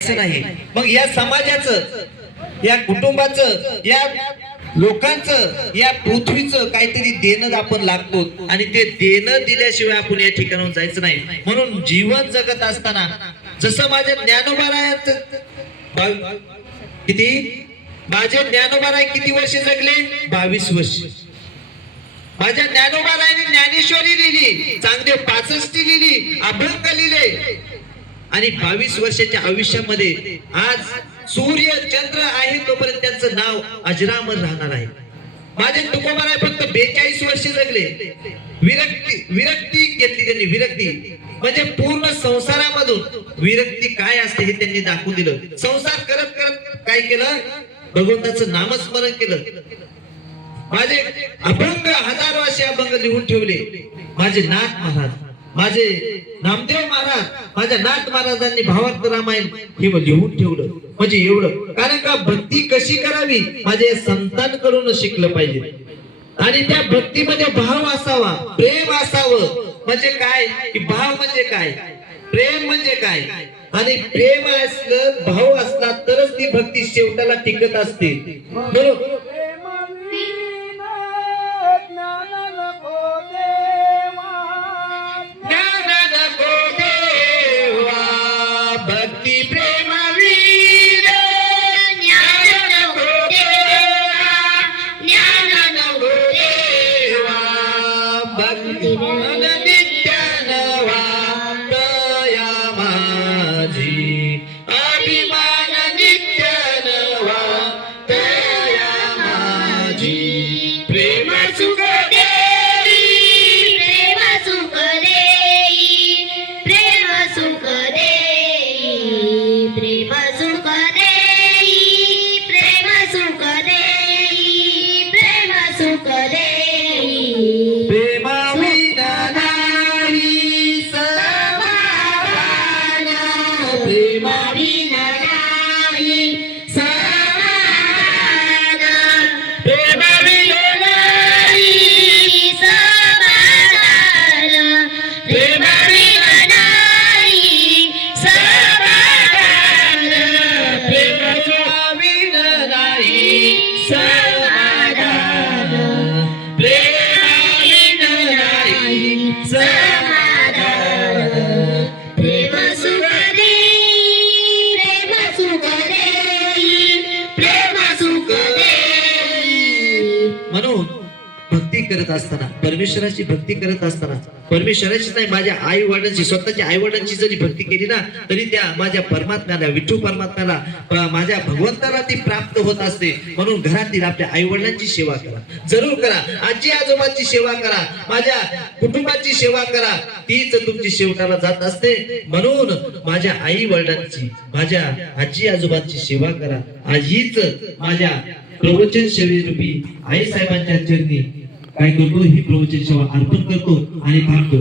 नाही। मग या समाजाचं, या कुटुंबाचं, या लोकांचं, या पृथ्वीचं काहीतरी देणं आपण लागतो आणि ते देणं दिल्याशिवाय आपण या ठिकाणाहून जायचं नाही। म्हणून जीवन जगत असताना जसं माझे ज्ञानोबा किती, माझे ज्ञानोबा किती वर्ष जगले? 22 वर्ष। माझ्या ज्ञानोबारायांनी ज्ञानेश्वरी लिहिली, चांगदेव 65 लिहिली, अभंग लिहिले आणि 22 वर्षाच्या आयुष्यामध्ये आज सूर्य चंद्र आहे तोपर्यंत त्यांचं नाव अजरामर राहणार आहे। माझे तुकोबाराय फक्त 42 वर्ष जगले, विरक्ती घेतली त्यांनी। विरक्ती म्हणजे पूर्ण संसारामधून विरक्ती काय असते हे त्यांनी दाखवून दिलं। संसार करत करत काय केलं? भगवंताचं नामस्मरण केलं। माझे अभंग, हजारो असे अभंग लिहून ठेवले। माझे नाथ महाराज, माझे नामदेव महाराज, माझ्या नाथ महाराजांनी भावार्थ रामायण हे लिहून ठेवलं। म्हणजे एवढं, कारण का भक्ती कशी करावी माझे संतांकडून शिकलं पाहिजे। आणि त्या भक्तीमध्ये भाव असावा, प्रेम असावं। म्हणजे काय की भाव म्हणजे काय, प्रेम म्हणजे काय, आणि प्रेम असलं, भाव असला तरच ती भक्ती शेवटाला टिकत असते। बरोबर। करत असताना, परमेश्वराची भक्ती करत असताना, परमेश्वराची नाही माझ्या आई वडिलांची, स्वतःच्या आई वडिलांची जरी भक्ती केली ना तरी त्या माझ्या परमात्म्याला, विठू परमात्म्याला, माझ्या भगवंताला ती प्राप्त होत असते। म्हणून घरातील आपल्या आई वडिलांची सेवा करा, जरूर करा। आजी आजोबांची सेवा करा, माझ्या कुटुंबाची सेवा करा, तीच तुमची शेवटाला जात असते। म्हणून माझ्या आई वडिलांची, माझ्या आजी आजोबांची सेवा करा। आजीच माझ्या प्रवचन सेवेरूपी आई साहेबांच्या चरणी काय करतो, ही प्रवचन सेवा अर्पण करतो आणि थांबतो।